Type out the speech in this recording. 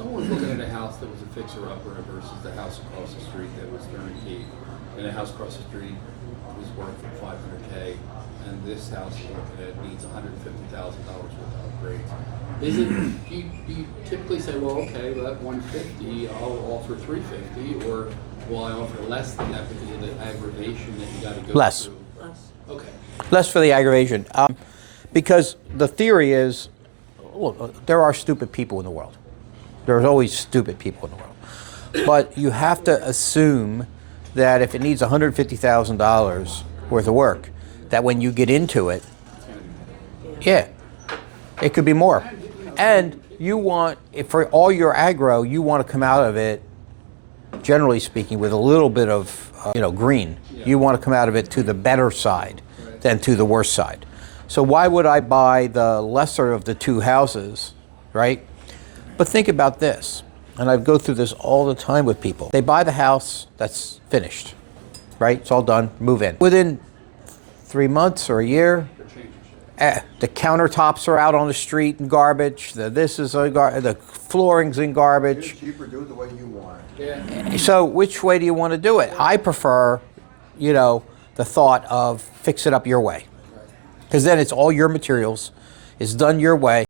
someone was looking at a house that was a fixer-upper versus the house across the street that was turnkey, and the house across the street was worth $500K, and this house we're looking at needs $150,000 worth of upgrades. Is it? Do you typically say, well, okay, well, at 150, I'll offer 350, or will I offer less than that because of the aggravation that you got to go Less. through? Less. Okay. Less for the aggravation. Because the theory is, look, there are stupid people in the world. There's always stupid people in the world. But you have to assume that if it needs $150,000 worth of work, that when you get into it, yeah, it could be more. And you want, for all your aggro, you want to come out of it, generally speaking, with a little bit of, green. You want to come out of it to the better side than to the worse side. So why would I buy the lesser of the two houses, right? But think about this, and I go through this all the time with people. They buy the house that's finished, right? It's all done, move in. Within 3 months or a year, the countertops are out on the street in garbage. The flooring's in garbage. It's cheaper, do it the way you want. Yeah. So which way do you want to do it? I prefer, the thought of fix it up your way. Because then it's all your materials, it's done your way.